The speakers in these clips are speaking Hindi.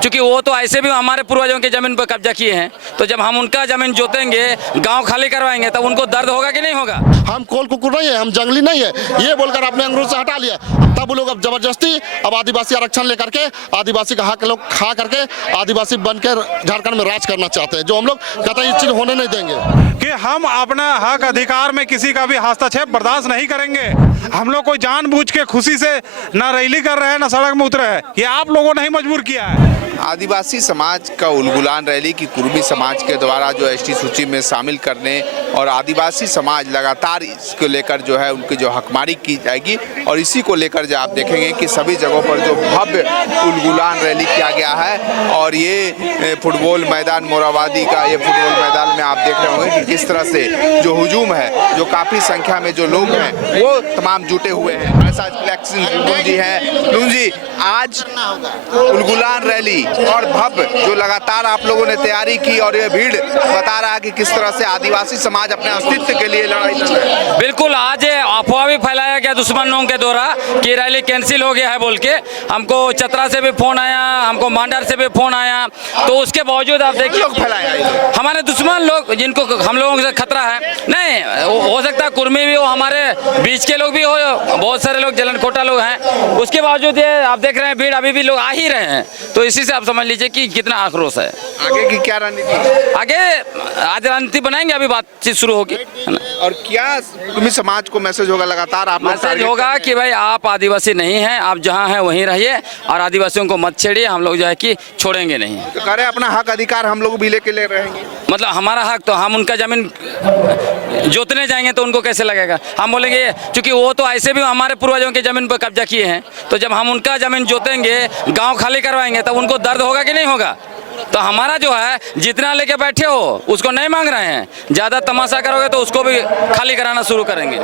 क्योंकि वो तो ऐसे भी हमारे पूर्वजों की जमीन पर कब्जा किए हैं, तो जब हम उनका जमीन जोतेंगे, गांव खाली करवाएंगे, तब उनको दर्द होगा कि नहीं होगा। हम कोल कुकुर नहीं है, हम जंगली नहीं है, ये बोलकर आपने अंग्रेज से हटा लिया। तब वो लोग अब जबरदस्ती अब आदिवासी आरक्षण लेकर के आदिवासी का हक लोग खा करके आदिवासी बनकर झारखंड में राज करना चाहते हैं, जो हम लोग कतई ये चीज होने नहीं देंगे कि हम अपना हक अधिकार में किसी का भी हस्तक्षेप बर्दाश्त नहीं करेंगे। हम लोग कोई जानबूझ के खुशी से ना रैली कर रहे हैं ना सड़क में उतरे हैं, ये आप लोगों ने ही मजबूर किया है। आदिवासी समाज का उलगुलान रैली की कुर्मी समाज के द्वारा जो एसटी सूची में शामिल करने और आदिवासी समाज लगातार इसको लेकर जो है उनकी जो हकमारी की जाएगी, और इसी को लेकर जो आप देखेंगे कि सभी जगहों पर जो भव्य उलगुलान रैली किया गया है। और ये फुटबॉल मैदान मोराबादी का ये फुटबॉल मैदान में आप देख रहे होंगे कि किस तरह से जो हुजूम है, जो काफ़ी संख्या में जो लोग हैं वो तमाम जुटे हुए हैं। हमारे साथ लुंग जी हैं। लुंग जी, आज उलगुलान रैली और भव्य जो लगातार आप लोगों ने तैयारी की, और ये भीड़ बता रहा है कि किस तरह से आदिवासी समाज अपने अस्तित्व के लिए लड़ाई लड़ रहा है। बिल्कुल, आज अफवाह भी फैलाया गया दुश्मनों के द्वारा कि रैली कैंसिल हो गया है बोल के। हमको चतरा से भी फोन आया, हमको मांडर से भी फोन आया, तो उसके बावजूद आप देखिए फैलाया हमारे दुश्मन लोग जिनको हम लोगों से खतरा है नहीं, हो सकता है कुर्मी भी हो, हमारे बीच के लोग भी हो, बहुत सारे लोग जलनकोटा लोग हैं, उसके बावजूद ये आप देख रहे हैं भीड़ अभी भी लोग आ ही रहे हैं। तो इसी से आप समझ लीजिए कि कितना आक्रोश है। आगे की क्या रणनीति? आगे आज रणनीति बनाएंगे, अभी बातचीत शुरू होगी। और क्या कुर्मी समाज को मैसेज होगा? लगातार आप मैसेज होगा कि भाई आप आदिवासी नहीं हैं, आप जहाँ हैं वहीं रहिए और आदिवासियों को मत छेड़िए, हम लोग जो है कि छोड़ेंगे नहीं। तो कह रहे अपना हक अधिकार हम लोग भी लेके ले रहेंगे। मतलब हमारा हक, तो हम उनका जमीन जोतने जाएंगे तो उनको कैसे लगेगा? हम बोलेंगे क्योंकि वो तो ऐसे भी हमारे पूर्वजों की जमीन पर कब्जा किए हैं, तो जब हम उनका जमीन जोतेंगे, गांव खाली करवाएंगे, तब उनको दर्द होगा कि नहीं होगा। तो हमारा जो है जितना लेके बैठे हो उसको नहीं मांग रहे हैं, ज़्यादा तमाशा करोगे तो उसको भी खाली कराना शुरू करेंगे।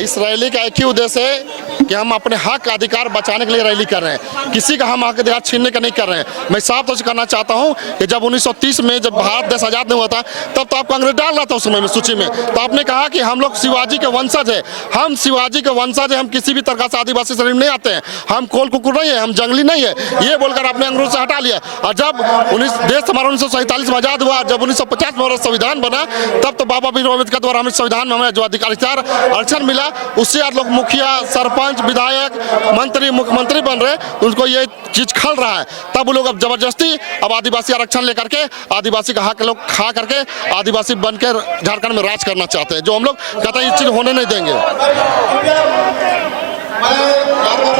इस रैली का एक ही उद्देश्य है कि हम अपने हक अधिकार बचाने के लिए रैली कर रहे हैं, किसी का हम हक अधिकार छीनने का नहीं कर रहे हैं। मैं साफ तौर से कहना चाहता हूं कि जब 1930 में जब भारत देश आज़ाद नहीं हुआ था, तब तो आपको अंग्रेज डाल रहा था उस समय में सूची में, तो आपने कहा कि हम लोग शिवाजी के वंशज है, हम शिवाजी के वंशज है, हम किसी भी तरह से आदिवासी श्रेणी में नहीं आते हैं, हम कोल कुकुर नहीं है, हम जंगली नहीं है, ये बोलकर आपने अंग्रेज से हटा लिया। और जब देश हमारा 1947 में आज़ाद हुआ, जब 1950 में हमारा संविधान बना, तब तो बाबा भीमराव अम्बेडकर द्वारा हमें संविधान में हमें जो अधिकार आरक्षण मिला, उससे आज लोग मुखिया, सरपंच, विधायक, मंत्री, मुख्यमंत्री बन रहे, उनको ये चीज खल रहा है। तब वो लोग अब जबरदस्ती अब आदिवासी आरक्षण लेकर के आदिवासी का हक लोग खा करके आदिवासी बनकर झारखंड में राज करना चाहते हैं, जो हम लोग कतई ये चीज होने नहीं देंगे।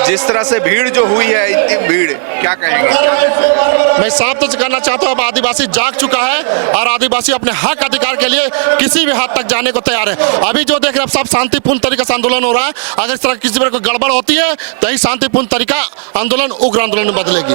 जिस तरह से भीड़ जो हुई है, इतनी भीड़, क्या कहेंगे? मैं साफ तौर से कहना चाहता हूँ, अब आदिवासी जाग चुका है और आदिवासी अपने हक अधिकार के लिए किसी भी हद तक जाने को तैयार है। अभी जो देख रहे हैं सब शांतिपूर्ण तरीके से आंदोलन हो रहा है, अगर इस तरह किसी तरह कोई गड़बड़ होती है तो यही शांतिपूर्ण तरीका आंदोलन उग्र आंदोलन में बदलेगी।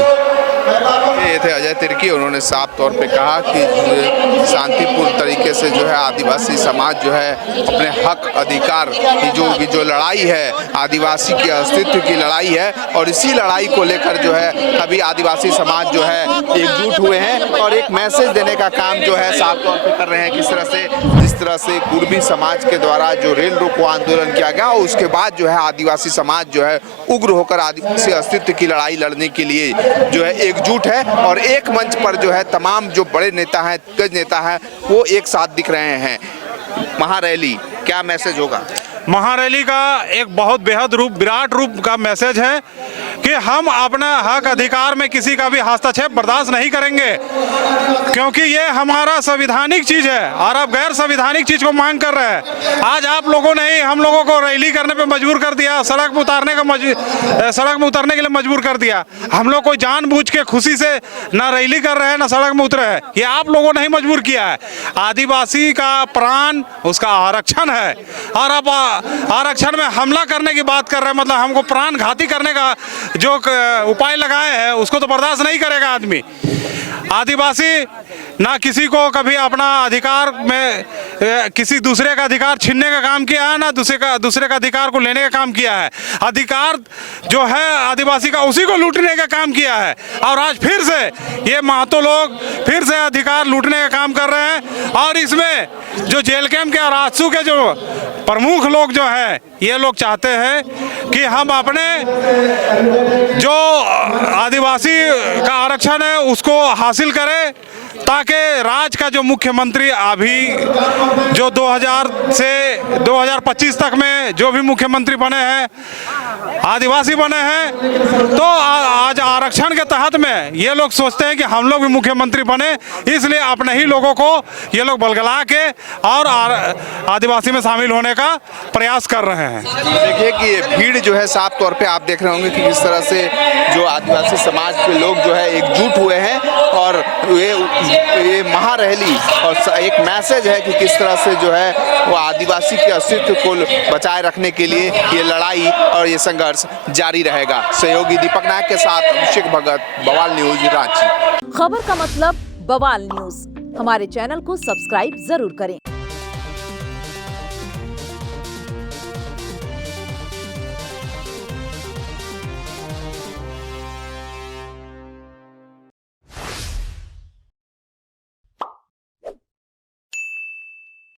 ये थे अजय तिर्की, उन्होंने साफ तौर पे कहा कि शांतिपूर्ण तरीके से जो है आदिवासी समाज जो है अपने हक अधिकार की जो लड़ाई है, आदिवासी के अस्तित्व की लड़ाई है, और इसी लड़ाई को लेकर जो है अभी आदिवासी समाज जो है एकजुट हुए हैं और एक मैसेज देने का काम जो है साफ तौर पे कर रहे हैं। जिस तरह से कुर्मी समाज के द्वारा जो रेल रोको आंदोलन किया गया, उसके बाद जो है आदिवासी समाज जो है उग्र होकर आदिवासी अस्तित्व की लड़ाई लड़ने के लिए जो है एकजुट है, और एक मंच पर जो है तमाम जो बड़े नेता हैं, दिग्गज नेता हैं, वो एक साथ दिख रहे हैं। महारैली क्या मैसेज होगा? महारैली का एक बहुत बेहद विराट रूप का मैसेज है कि हम अपना हक अधिकार में किसी का भी हस्तक्षेप बर्दाश्त नहीं करेंगे, क्योंकि ये हमारा संवैधानिक चीज है और आप गैर संवैधानिक चीज को मांग कर रहे हैं। आज आप लोगों ने ही हम लोगों को रैली करने पे मजबूर कर दिया, सड़क में उतरने के लिए मजबूर कर दिया। हम लोग कोई जानबूझ के खुशी से ना रैली कर रहे हैं ना सड़क में उतरे हैं, ये आप लोगों ने ही मजबूर किया है। आदिवासी का प्राण उसका आरक्षण है, और अब आरक्षण में हमला करने की बात कर रहे हैं, मतलब हमको प्राण घाती करने का जो उपाय लगाए हैं उसको तो बर्दाश्त नहीं करेगा आदमी। आदिवासी ना किसी को कभी अपना अधिकार में किसी दूसरे का अधिकार छीनने का काम किया है, ना दूसरे का अधिकार को लेने का काम किया है। अधिकार जो है आदिवासी का, उसी को लूटने का काम किया है। और आज फिर से ये महतो लोग फिर से अधिकार लूटने का काम कर रहे हैं। और इसमें जो जेल कैंप के और आजसू के जो प्रमुख लोग जो हैं, ये लोग चाहते हैं कि हम अपने जो आदिवासी का आरक्षण है उसको हासिल करें, ताकि राज्य का जो मुख्यमंत्री अभी जो 2000 से 2025 तक में जो भी मुख्यमंत्री बने हैं आदिवासी बने हैं, तो आज आरक्षण के तहत में ये लोग सोचते हैं कि हम लोग भी मुख्यमंत्री बने, इसलिए अपने ही लोगों को ये लोग बलगला के और आदिवासी में शामिल होने का प्रयास कर रहे हैं। देखिए कि ये भीड़ जो है साफ तौर पे आप देख रहे होंगे कि किस तरह से जो आदिवासी समाज के लोग जो है एकजुट हुए हैं और ये महारैली और एक मैसेज है कि किस तरह से जो है वो आदिवासी के अस्तित्व को बचाए रखने के लिए ये लड़ाई और ये संघर्ष जारी रहेगा। सहयोगी दीपक नायक के साथ अभिषेक भगत, बवाल न्यूज, रांची। खबर का मतलब बवाल न्यूज। हमारे चैनल को सब्सक्राइब जरूर करें।